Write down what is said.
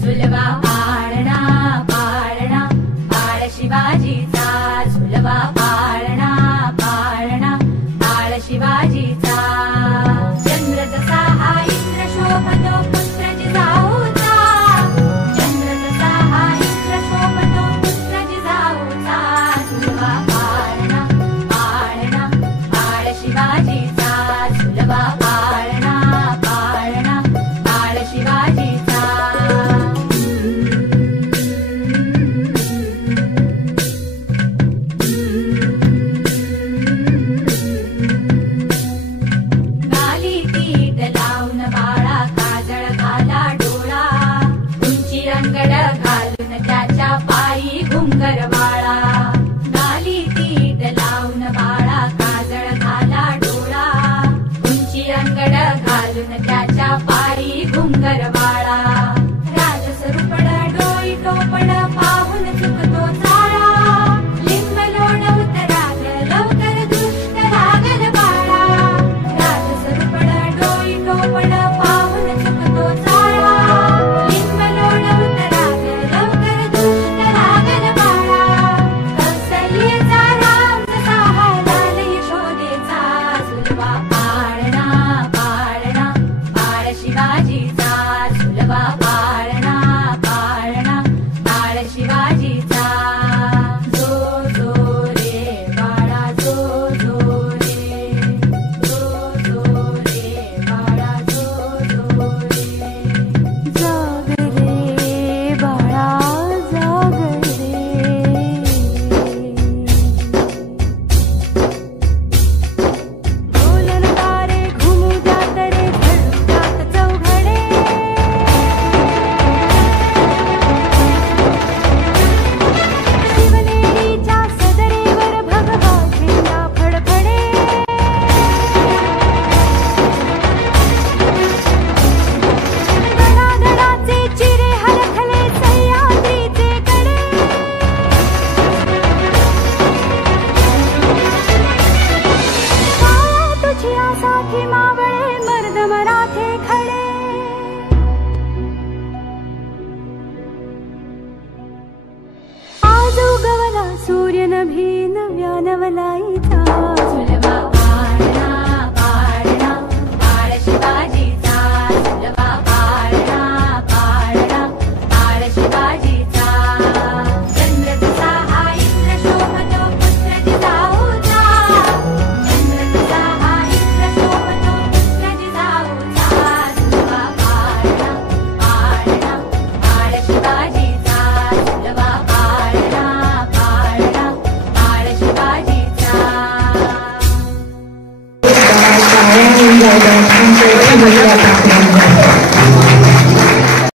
झुलवा पाळणा पाळणा बाळ शिवाजीचा झुलवा पाळणा पाळणा बाळ शिवाजीचा चंद्र जसा हा इंद्र शोभतो पुत्र जिजाऊचा चंद्र जसा हा इंद्र शोभतो पुत्र जिजाऊचा झुलवा पाळणा पाळणा बाळ शिवाजीचा झुलवा पाळणा पाळणा बाळ शिवाजीचा गाली पीठ लावून बाळा काजळ घाला डोळा उंची रंगड घालून त्याच्या पायी घुंगर बाळा गाली पीठ लावून बाळा काजळ घाला डोळा उंची रंगड घालून त्याच्या पायी घुंगर बाळा राजसरूपड डोई टोपड पाहून चुकतो चाळा लिंब लोण उतराग लवकर दुष्ट लागल बाळा राजसरूपड डोई टोपड पाहून चुकतो चाळा लिंब लोण उतराग लवकर दुष्ट लागल बाळा कौसल्येचा राम जसा हा लाल यशोदेचा झुलवा पाळणा पाळणा बाळ शिवाजीचा झुलवा पाळणा पाळणा बाळ शिवाजीचा जो जो रे बाळा जो जो रे जो जो रे बाळा जो जो रे जाग रे बाळा जाग रे डोलन तारे घुमू जात रे झळू जात चौघडे शिवनेरीच्या सदरेवर भगवा झेंडा फडफडे गडागडाचे चिरे हलखले सह्याद्रीचे कडे काया तुझी आसाठी मावळे मर्द मराठे खडे आज उगवला सूर्य नभी नव्या नवलाईचा झुलवा पाळणा पाळणा बाळ शिवाजीचा झुलवा पाळणा पाळणा बाळ शिवाजीचा चंद्र जसा हा इंद्र शोभतो पुत्र जिजाऊचा चंद्र जसा हा इंद्र शोभतो पुत्र जिजाऊचा झुलवा पाळणा पाळणा बाळ शिवाजीचा झुलवा पाळणा पाळणा बाळ शिवाजीचा Saya ingin mengucapkan terima kasih kepada